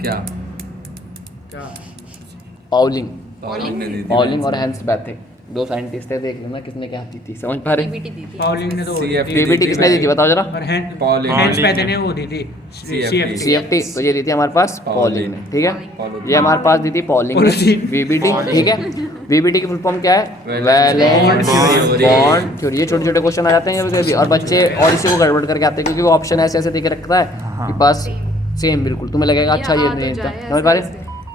क्या पाउलिंग ने दी थी पाउलिंग और हैंस बैथे, दो साइंटिस्ट है, देख लेना किसने क्या दी थी, समझ पा रहे? पीबीटी दी थी। पाउलिंग ने तो CFT पीबीटी किसने दी थी बताओ जरा? और Pauling। हैंस पैथे ने वो दी थी CFT। सीएफटी, तो ये दी थी हमारे पास पॉलिंग ने, ठीक है, ये हमारे पास दी थी पॉलिंग ने। वीबीटी, ठीक है, वीबीटी की फुल फॉर्म क्या है? Valence bond theory. ये छोटे छोटे क्वेश्चन आ जाते हैं ये भी, और बच्चे और इसी को गड़बड़ करके आते हैं क्योंकि वो ऑप्शन ऐसे ऐसे दे के रखता है कि बस सेम बिल्कुल, तुम्हें लगेगा अच्छा ये नहीं था, समझ पा रहे?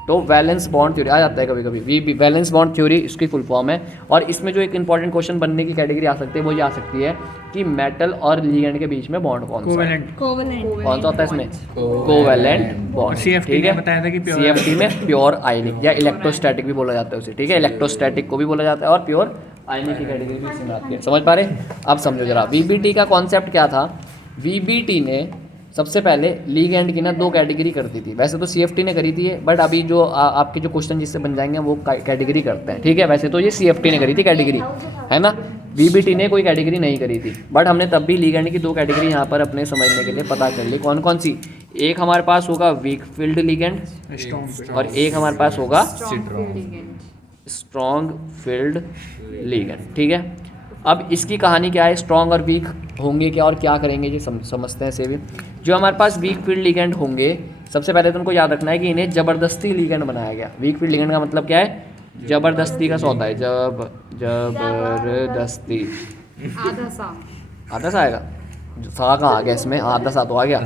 तो वैलेंस बॉन्ड थ्योरी आ जाता है कभी कभी, वी वैलेंस बॉन्ड थ्योरी इसकी फुल फॉर्म है। और इसमें जो एक इंपॉर्टेंट क्वेश्चन बनने की कैटेगरी आ सकती है वो ये आ सकती है कि मेटल और लिगेंड के बीच में बॉन्ड कौन सा है? कोवेलेंट। कौन सा होता है इसमें? कोवैलेंट बॉन्ड, CFT ठीक ने है, बताया था कि pure CFT में प्योर आयनिक या इलेक्ट्रोस्टैटिक भी बोला जाता है उसे, ठीक है, इलेक्ट्रोस्टैटिक को भी बोला जाता है और प्योर आयनिक की कैटेगरी भी इसमें आती है, समझ पा रहे? अब समझो जरा वीबीटी का कॉन्सेप्ट क्या था। वीबीटी ने सबसे पहले लिगेंड की ना दो कैटेगरी कर दी थी, वैसे तो CFT ने करी थी, बट अभी जो आपके जो क्वेश्चन जिससे बन जाएंगे वो कैटेगरी करते हैं, ठीक है, वैसे तो ये CFT ने करी थी कैटेगरी, है ना, वीबीटी ने कोई कैटेगरी नहीं करी थी, बट हमने तब भी लिगेंड की दो कैटेगरी यहाँ पर अपने समझने के लिए पता कर ली। कौन कौन सी? एक हमारे पास होगा वीक फील्ड लिगेंड और एक हमारे पास होगा स्ट्रॉन्ग फील्ड लिगेंड, ठीक है। अब इसकी कहानी क्या है, स्ट्रॉन्ग और वीक होंगे क्या और क्या करेंगे ये समझते हैं से भी। जो हमारे पास वीक फील्ड लिगेंड होंगे, सबसे पहले तुमको याद रखना है कि इन्हें ज़बरदस्ती लिगेंड बनाया गया। वीक फील्ड लिगेंड का मतलब क्या है? ज़बरदस्ती का सौदा है, जबरदस्ती। आधा सा आएगा, सा कहाँ आ गया इसमें? आधा सा तो आ गया।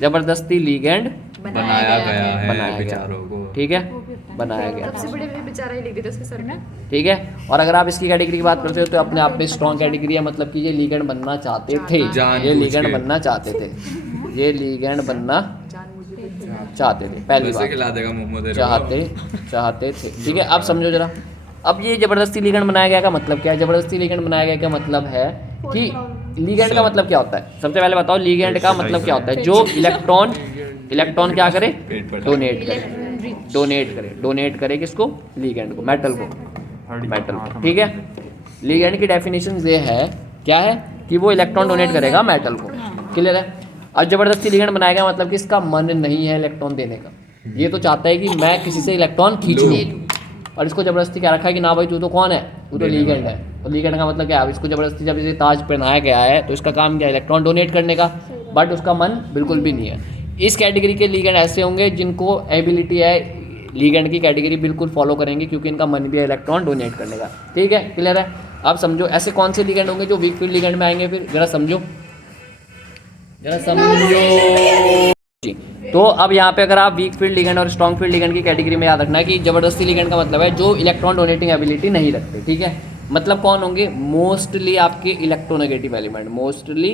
जबरदस्ती लिगेंड बनाया गया है बनाया गया, विचारों को, ठीक है, बनाया गया, सबसे बड़े बड़े बेचारा ही लिख देते उसके सर में। ठीक है। और अगर आप इसकी कैटेगरी की बात करते हो तो अपने आप में स्ट्रॉन्ग कैटेगरी है, मतलब कि ये लिगेंड बनना चाहते थे, ये लिगेंड बनना चाहते थे, ये लिगेंड बनना चाहते थे, पहली वैसे खिला देगा मोमो तेरे को। चाहते थे, ठीक है। अब समझो जरा, अब ये जबरदस्ती लिगेंड बनाया गया का मतलब क्या है? जबरदस्ती लिगेंड बनाया गया का मतलब है कि लिगेंड का मतलब क्या होता है? सबसे पहले बताओ लिगेंड का मतलब क्या होता है? जो इलेक्ट्रॉन क्या करे? डोनेट करे किसको? लिगेंड को, मेटल को, ठीक है। लिगेंड की डेफिनेशन ये है, क्या है कि वो इलेक्ट्रॉन डोनेट करेगा मेटल को, क्लियर है। अब जबरदस्ती लिगेंड बनाएगा मतलब कि इसका मन नहीं है इलेक्ट्रॉन देने का, ये तो चाहता है कि मैं किसी से इलेक्ट्रॉन खींच लूँ, और इसको जबरदस्ती क्या रखा है कि ना भाई तू तो कौन है, तू तो लिगेंड है। तो लिगेंड का मतलब क्या है? अब इसको जबरदस्ती जब इसे ताज पहनाया गया है तो इसका काम क्या है? इलेक्ट्रॉन डोनेट करने का, बट उसका मन बिल्कुल भी नहीं है। इस कैटेगरी के लिगेंड ऐसे होंगे जिनको एबिलिटी है लिगेंड की कैटेगरी बिल्कुल फॉलो करेंगे, क्योंकि इनका मन भी है इलेक्ट्रॉन डोनेट करने का, ठीक है, क्लियर है। अब समझो ऐसे कौन से लिगेंड होंगे जो वीक फील्ड लिगेंड में आएंगे, फिर जरा समझो जी। तो अब यहाँ पे अगर आप वीक फील्ड लिगेंड और स्ट्रॉन्ग फील्ड लिगेंड की कैटेगरी में याद रखना है कि जबरदस्ती लिगेंड का मतलब है जो इलेक्ट्रॉन डोनेटिंग एबिलिटी नहीं रखते, ठीक है। मतलब कौन होंगे? मोस्टली आपके electronegative element, mostly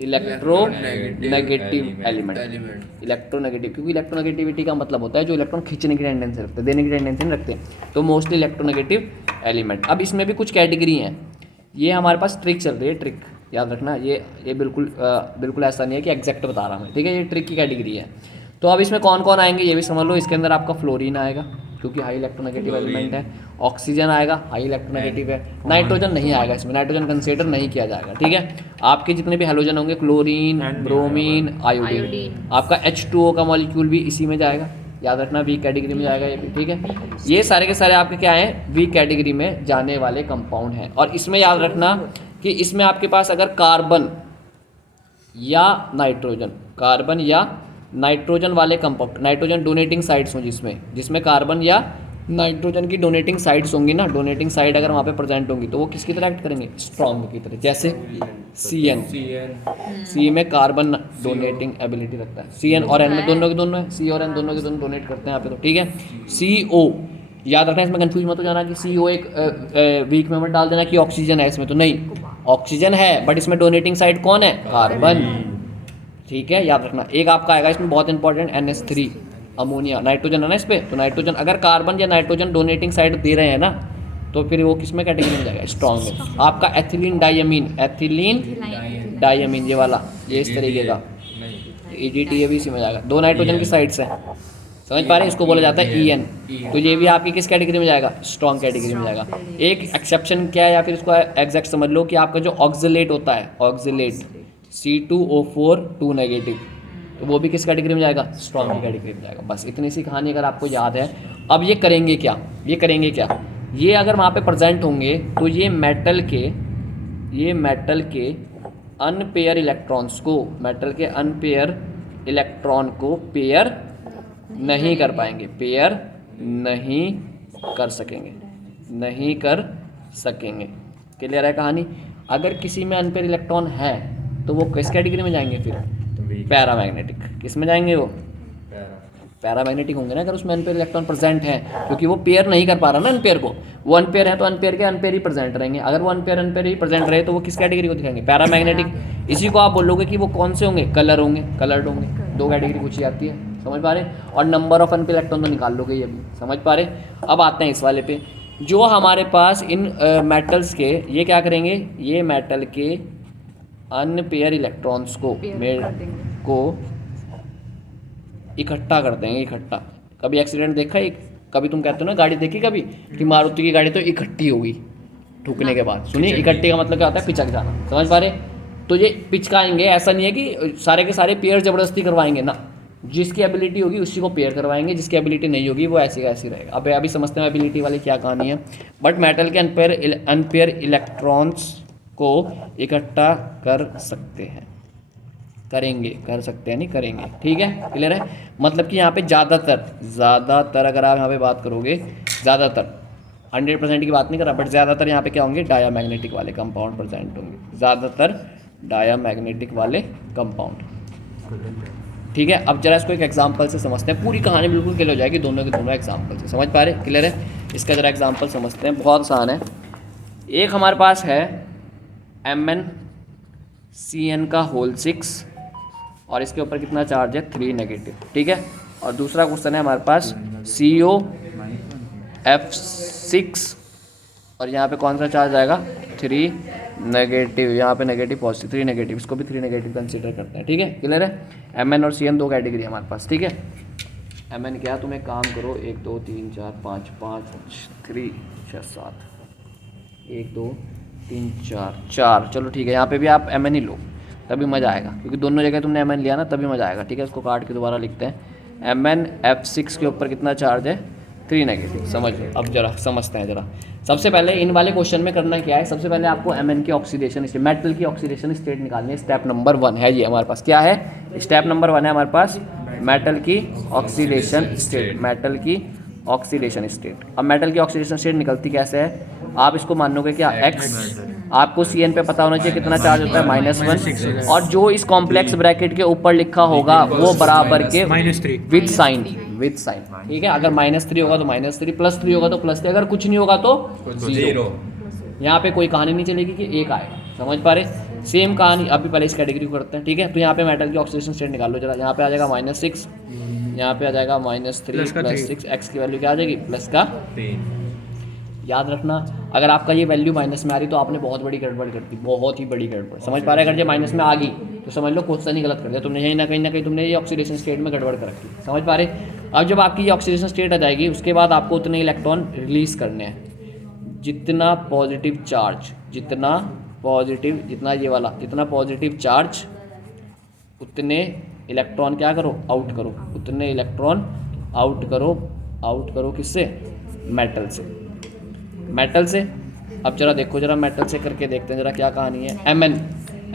electronegative element, electronegative, क्योंकि इलेक्ट्रोनेगेटिविटी का मतलब होता है जो इलेक्ट्रॉन खींचने की टेंडेंसी रखते हैं, देने की टेंडेंसी नहीं रखते, तो मोस्टली इलेक्ट्रोनेगेटिव एलिमेंट। अब इसमें भी कुछ कैटेगरी हैं, ये हमारे पास ट्रिक चल रही है, ट्रिक याद रखना, ये बिल्कुल ऐसा नहीं है कि एग्जैक्ट बता रहा हूँ, ठीक है, ये ट्रिक की कैटेगरी है। तो अब इसमें कौन कौन आएंगे ये भी समझ लो। इसके अंदर आपका फ्लोरीन आएगा क्योंकि हाई इलेक्ट्रोनेगेटिव एलिमेंट है, ऑक्सीजन आएगा हाई इलेक्ट्रोनेगेटिव है, नाइट्रोजन नहीं आएगा इसमें, नाइट्रोजन कंसीडर नहीं किया जाएगा, ठीक है। आपके जितने भी हैलोजन होंगे, क्लोरीन, ब्रोमीन, आयोडीन, आपका H2O का मॉलिक्यूल भी इसी में जाएगा, याद रखना, वीक कैटेगरी में जाएगा ये भी, ठीक है। ये सारे के सारे आपके क्या हैं? वीक कैटेगरी में जाने वाले कंपाउंड हैं। और इसमें याद रखना कि इसमें आपके पास अगर कार्बन या नाइट्रोजन वाले कंपाउंड, नाइट्रोजन डोनेटिंग साइड्स हों, जिसमें कार्बन या नाइट्रोजन की डोनेटिंग साइड्स होंगी ना, डोनेटिंग साइड अगर वहाँ पे प्रेजेंट होंगी तो वो किसकी तरह एक्ट करेंगे? स्ट्रॉन्ग की तरह, जैसे सी में कार्बन डोनेटिंग एबिलिटी रखता है, CN और N में दोनों के दोनों है, C और N दोनों के दोनों डोनेट करते हैं यहाँ पे, तो ठीक है। CO याद रखना, इसमें कंफ्यूज मत हो जाना कि CO एक वीक में मत डाल देना कि ऑक्सीजन है इसमें, तो नहीं, ऑक्सीजन है बट इसमें डोनेटिंग साइड कौन है? कार्बन, ठीक है, याद रखना। एक आपका आएगा इसमें बहुत इंपॉर्टेंट, NH3 अमोनिया, नाइट्रोजन है ना इस पर, तो नाइट्रोजन अगर कार्बन या नाइट्रोजन डोनेटिंग साइड दे रहे हैं ना तो फिर वो किस में कैटेगरी में जाएगा? स्ट्रॉन्ग में। आपका एथिलीन डायमीन ये वाला, ये इस तरीके का EDT ये भी इसी में जाएगा, दो नाइट्रोजन की साइड्स हैं, समझ पा रहे हैं, इसको बोला जाता है EN, तो ये भी आपकी किस कैटेगरी में जाएगा? स्ट्रॉन्ग कैटेगरी में जाएगा। एक एक्सेप्शन क्या है, या फिर इसको एग्जैक्ट समझ लो कि आपका जो ऑक्सिलेट होता है, ऑक्सिलेट C2O4 2 नेगेटिव, तो वो भी किस कैटेगरी में जाएगा, स्ट्रॉन्ग की कैटेगरी में जाएगा। बस इतनी सी कहानी अगर आपको याद है। अब ये करेंगे क्या, ये अगर वहाँ पे प्रेजेंट होंगे तो ये मेटल के अनपेयर इलेक्ट्रॉन्स को, मेटल के अनपेयर इलेक्ट्रॉन को पेयर नहीं कर पाएंगे, पेयर नहीं कर सकेंगे। क्लियर है कहानी। अगर किसी में अनपेयर इलेक्ट्रॉन है तो वो किस कैटेगरी में जाएंगे फिर, पैरामैग्नेटिक। किस में जाएंगे वो, पैरामैग्नेटिक होंगे ना अगर उसमें अनपेयर इलेक्ट्रॉन प्रेजेंट है, क्योंकि वो पेयर नहीं कर पा रहा ना अनपेयर को। वो अनपेयर है तो अनपेयर के अनपेयर ही प्रेजेंट रहेंगे। अगर वो अनपेयर ही प्रेजेंट रहे तो वो किस कैटेगरी को दिखाएंगे, पैरामैग्नेटिक। इसी को आप बोलोगे कि वो कौन से होंगे, कलर्ड होंगे। दो कैटेगरी पूछी जाती है, समझ पा रहे। और नंबर ऑफ अनपेयर इलेक्ट्रॉन तो निकाल लोगे ये भी, समझ पा रहे। अब आते हैं इस वाले पे, जो हमारे पास इन मेटल्स के, ये क्या करेंगे, ये मेटल के अनपेयर इलेक्ट्रॉन्स को इकट्ठा कर देंगे, इकट्ठा। कभी एक्सीडेंट देखा है, कभी तुम कहते हो ना गाड़ी देखी कभी कि मारुति की गाड़ी तो इकट्ठी हो गई ठुकने के बाद। सुनिए, इकट्ठी का मतलब क्या होता है, पिचक जाना, समझ पा रहे। तो ये पिचकाएंगे, ऐसा नहीं है कि सारे के सारे पेयर ज़बरदस्ती करवाएंगे ना, जिसकी एबिलिटी होगी उसी को पेयर करवाएंगे, जिसकी एबिलिटी नहीं होगी वो ऐसी ऐसी रहेगा। अब अभी समझते हैं एबिलिटी वाली क्या कहानी है। बट मेटल के अनपेयर इलेक्ट्रॉन्स को इकट्ठा कर सकते हैं, करेंगे, ठीक है, क्लियर है। मतलब कि यहाँ पे ज़्यादातर अगर आप यहाँ पे बात करोगे, ज़्यादातर 100% की बात नहीं कर रहा, बट ज़्यादातर यहाँ पे क्या होंगे, डायामैग्नेटिक वाले कंपाउंड प्रेजेंट होंगे, ज़्यादातर डायामैग्नेटिक वाले कंपाउंड, ठीक है। अब जरा इसको एक एग्जांपल से समझते हैं, पूरी कहानी बिल्कुल क्लियर हो जाएगी दोनों के दोनों एग्जांपल से, समझ पा रहे, क्लियर है। इसका जरा एग्जांपल समझते हैं, बहुत आसान है। एक हमारे पास है MnCN का होल 6 और इसके ऊपर कितना चार्ज है, 3 नेगेटिव, ठीक है। और दूसरा क्वेश्चन है हमारे पास COF6 और यहाँ पे कौन सा चार्ज आएगा, 3 नेगेटिव, यहाँ पे नेगेटिव पॉजिटिव, 3 नेगेटिव, इसको भी 3 नेगेटिव कंसीडर करते हैं, ठीक है, क्लियर है। Mn और Cn दो कैटेगरी है हमारे पास, ठीक है। Mn क्या, तुम एक काम करो, 1 2 3 4 5 5 3 6 7 1 2 3 4, चलो ठीक है। यहाँ पे भी आप Mn ही लो तभी मज़ा आएगा, क्योंकि दोनों जगह तुमने Mn लिया ना तभी मज़ा आएगा, ठीक है। इसको काट के दोबारा लिखते हैं। MnF6 के ऊपर कितना चार्ज है, 3 नेगेटिव, समझ लो। अब जरा समझते हैं जरा। सबसे पहले इन वाले क्वेश्चन में करना क्या है, सबसे पहले आपको Mn की ऑक्सीडेशन स्टेट, मेटल की ऑक्सीडेशन स्टेट निकालनी है। स्टेप नंबर 1 है ये हमारे पास, क्या है, स्टेप नंबर 1 है हमारे पास मेटल की ऑक्सीडेशन स्टेट, मेटल की ऑक्सीडेशन स्टेट। अब मेटल की ऑक्सीडेशन स्टेट निकलती कैसे है, आप इसको मानोगे क्या, X, आपको Cn पे पता होना चाहिए कितना चार्ज होता है, -1, और जो इस कॉम्प्लेक्स ब्रैकेट के ऊपर लिखा होगा वो बराबर के विद साइन, ठीक है। अगर -3 होगा तो -3, +3 होगा तो +3, अगर कुछ नहीं होगा तो 0। यहाँ पे कोई कहानी नहीं चलेगी कि 1 आएगा, समझ पा रहे। सेम कहानी अभी पहले इस कैटेगरी को करते हैं, ठीक है। तो यहाँ पे मेटल की ऑक्सीडेशन स्टेट निकाल लो जरा। यहाँ पे आ जाएगा -6, यहाँ पे आ जाएगा -3 + 6, x की वैल्यू क्या आ जाएगी, +3। याद रखना, अगर आपका ये वैल्यू माइनस में आ रही तो आपने बहुत बड़ी गड़बड़ कर दी, बहुत ही बड़ी गड़बड़, समझ पा रहे। अगर ये माइनस में आ गई तो समझ लो क्वेश्चन ही गलत कर दिया तुमने, यहीं ना कहीं तुमने ये ऑक्सीडेशन स्टेट में गड़बड़ कर रखी, समझ पा रहे। अब जब आपकी ये ऑक्सीडेशन स्टेट आ जाएगी उसके बाद आपको उतने इलेक्ट्रॉन रिलीज करने हैं, जितना पॉजिटिव चार्ज, जितना ये वाला, जितना पॉजिटिव चार्ज उतने इलेक्ट्रॉन क्या करो, आउट करो, उतने इलेक्ट्रॉन आउट करो किससे, मेटल से। अब जरा देखो, जरा मेटल से करके देखते हैं जरा क्या कहानी है।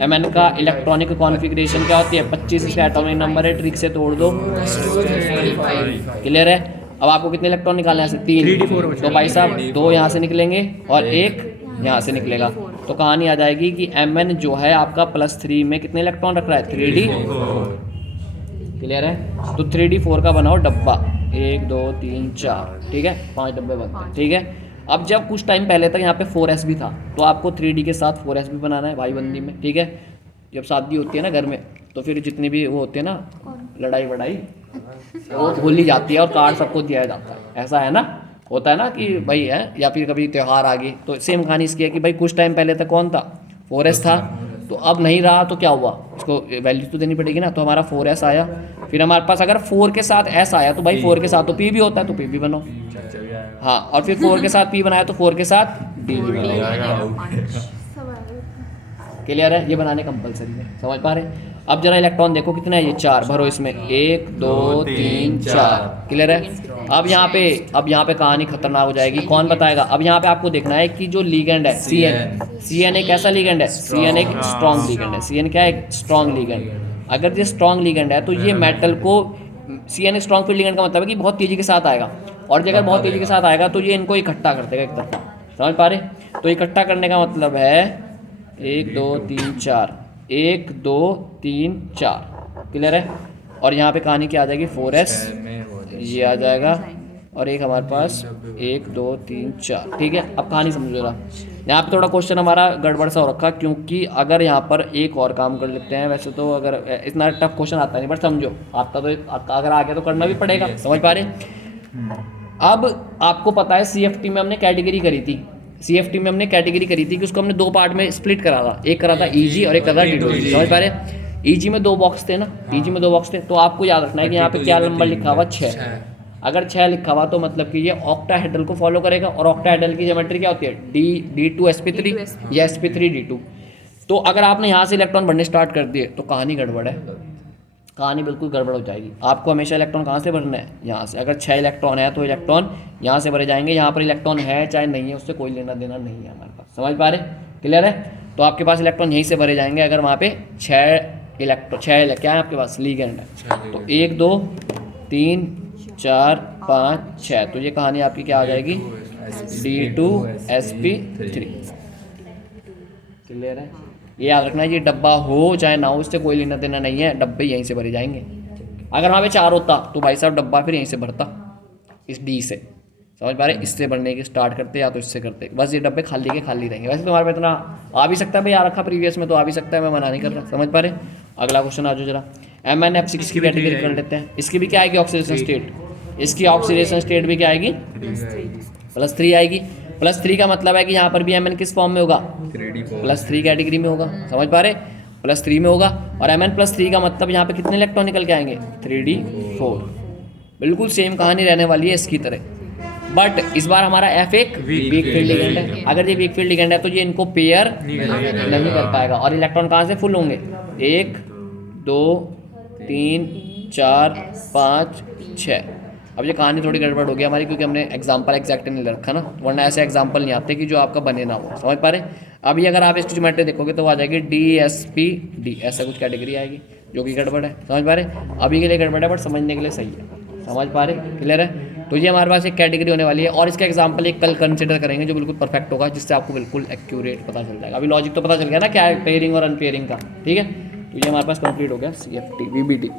Mn का इलेक्ट्रॉनिक कॉन्फ़िगरेशन क्या होती है, 25 इसका एटॉमिक नंबर है, ट्रिक से तोड़ दो, क्लियर है। अब आपको कितने इलेक्ट्रॉन निकालने हैं, 3, तो भाई साहब 2 यहाँ से निकलेंगे और 1 यहाँ से निकलेगा, तो कहानी आ जाएगी कि Mn जो है आपका +3 में कितने इलेक्ट्रॉन रख रहा है, 3d4, क्लियर है। तो 3d4 का बनाओ डब्बा, 1 2 3 4, ठीक है, 5 डब्बे बनते हैं, ठीक है। अब जब कुछ टाइम पहले तक यहाँ पे 4s भी था, तो आपको 3d के साथ 4s भी बनाना है भाईबंदी में, ठीक है। जब शादी होती है ना घर में, तो फिर जितनी भी वो होते हैं ना लड़ाई वड़ाई, वो भूल ही जाती है और कार्ड सबको दिया जाता है, ऐसा है ना, होता है ना कि भाई है, या फिर कभी त्यौहार आ गई तो सेम कहानी इसकी है कि भाई कुछ टाइम पहले तक कौन था, 4s था, तो अब नहीं रहा तो क्या हुआ, उसको वैल्यू तो देनी पड़ेगी ना, तो हमारा 4s आया। फिर हमारे पास अगर 4 के साथ s आया तो भाई 4 के साथ तो p भी होता है, तो p भी बनाओ, हाँ, और फिर 4 के साथ p बनाया तो 4 के साथ d भी बनाओ, क्लियर है। ये बनाने कंपलसरी है, समझ पा रहे। अब जरा इलेक्ट्रॉन देखो कितना है, ये 4 भरो इसमें, 1 2 3 4। क्लियर है। अब यहाँ पे कहानी खतरनाक हो जाएगी, कौन बताएगा। अब यहाँ पे आपको देखना है कि जो लीगेंड है CN एक ऐसा लीगेंड है, CN एक स्ट्रॉन्ग लीगेंड है। CN क्या है, एक स्ट्रॉन्ग लीगेंड। अगर ये स्ट्रॉन्ग लीगेंड है तो ये मेटल को, CN स्ट्रॉन्ग फील्ड लीगेंड का मतलब है कि बहुत तेजी के साथ आएगा, और अगर बहुत तेजी के साथ आएगा तो ये इनको इकट्ठा कर देगा एक तरफ। समझ पा रहे। तो इकट्ठा करने का मतलब है 1 2 3 4, 1 2 3 4। क्लियर है। और यहाँ पे कहानी क्या आ जाएगी, 4s ये आ जाएगा, और एक हमारे पास 1 2 3 4। ठीक है। अब कहानी समझो जरा। यहाँ पे थोड़ा क्वेश्चन हमारा गड़बड़ सा हो रखा, क्योंकि अगर यहाँ पर एक और काम कर लेते हैं, वैसे तो अगर इतना टफ क्वेश्चन आता नहीं, बट समझो आपका तो अगर आ गया तो करना भी पड़ेगा। समझ पा रहे। अब आपको पता है CFT में हमने कैटेगरी करी थी, CFT में हमने कैटेगरी करी थी कि उसको हमने 2 पार्ट में स्प्लिट करा था, एक करा था EG और एक करा था D2G। समझ पा रहे। EG में 2 बॉक्स थे ना, EG में 2 बॉक्स थे, तो आपको याद रखना है कि यहाँ पे क्या नंबर लिखा हुआ, 6। अगर 6 लिखा हुआ तो मतलब कि ये ऑक्टाहेड्रल को फॉलो करेगा, और ऑक्टाहेड्रल की ज्योमेट्री क्या होती है, D2sp3 या sp3d2। तो अगर आपने यहाँ से इलेक्ट्रॉन बढ़ने स्टार्ट कर दिए तो कहानी गड़बड़ है, कहानी बिल्कुल गड़बड़ हो जाएगी। आपको हमेशा इलेक्ट्रॉन कहाँ से भरना है, यहाँ से। अगर 6 इलेक्ट्रॉन है तो इलेक्ट्रॉन यहाँ से भरे जाएंगे, यहाँ पर इलेक्ट्रॉन है चाहे नहीं है उससे कोई लेना देना नहीं है हमारे पास। समझ पा रहे। क्लियर है। तो आपके पास इलेक्ट्रॉन यहीं से भरे जाएंगे अगर वहाँ पे 6 इलेक्ट्रॉन क्या है आपके पास, लीगेंड है। तो 1 2 3 4 5 6, तो ये कहानी आपकी क्या आ जाएगी, D2sp3। क्लियर है। ये याद रखना है, ये डब्बा हो चाहे ना हो इससे कोई लेना देना नहीं है, डब्बे यहीं से भरे जाएंगे। अगर वहाँ पे 4 होता तो भाई साहब डब्बा फिर यहीं से भरता, इस D से। समझ पा रहे। इससे भरने की स्टार्ट करते या तो इससे करते, बस ये डब्बे खाली के खाली रहेंगे। वैसे तुम्हारे पे इतना आ भी सकता है भाई, आ रखा प्रीवियस में तो आ भी सकता है, मैं मना नहीं कर रहा। समझ पा रहे। अगला क्वेश्चन आ जाओ जरा। MnF6 की कैटेगरी कर लेते हैं। इसकी भी क्या आएगी, ऑक्सीडेशन स्टेट। इसकी ऑक्सीडेशन स्टेट भी क्या आएगी, +3 आएगी। +3 का मतलब है कि यहाँ पर भी Mn किस फॉर्म में होगा, +3 कैटेगरी में होगा। समझ पा रहे। +3 में होगा। और Mn+3 का मतलब यहाँ पे कितने इलेक्ट्रॉन निकल के आएंगे, 3d4। बिल्कुल सेम कहानी रहने वाली है इसकी तरह, बट इस बार हमारा F एक वीक फील्ड लिगेंड है। अगर ये वीक फील्ड लिगेंड है तो ये इनको पेयर नहीं कर पाएगा, और इलेक्ट्रॉन कहाँ से फुल होंगे, 1 2 3 4 5 6। अब ये कहानी थोड़ी गड़बड़ हो गई हमारी, क्योंकि हमने एग्जाम्पल एग्जैक्ट नहीं ले रखा ना, वरना ऐसे एग्जाम्पल नहीं आते कि जो आपका बने ना हो। समझ पा रहे। अभी अगर आप इसकी ज्योमेट्री देखोगे तो आ जाएगी DSPD, ऐसा कुछ कैटेगरी आएगी, जो कि गड़बड़ है। समझ पा रहे। अभी के लिए गड़बड़ है बट समझने के लिए सही है। समझ पा रहे। क्लियर है। तो ये हमारे पास एक कैटेगरी होने वाली है, और इसका एग्जाम्पल एक कल कंसिडर करेंगे जो बिल्कुल परफेक्ट होगा, जिससे आपको बिल्कुल एक्यूरेट पता चल जाएगा। अभी लॉजिक तो पता चल गया ना क्या है पेयरिंग और अनपेयरिंग का। ठीक है। तो ये हमारे पास कंप्लीट हो गया CFT VBT।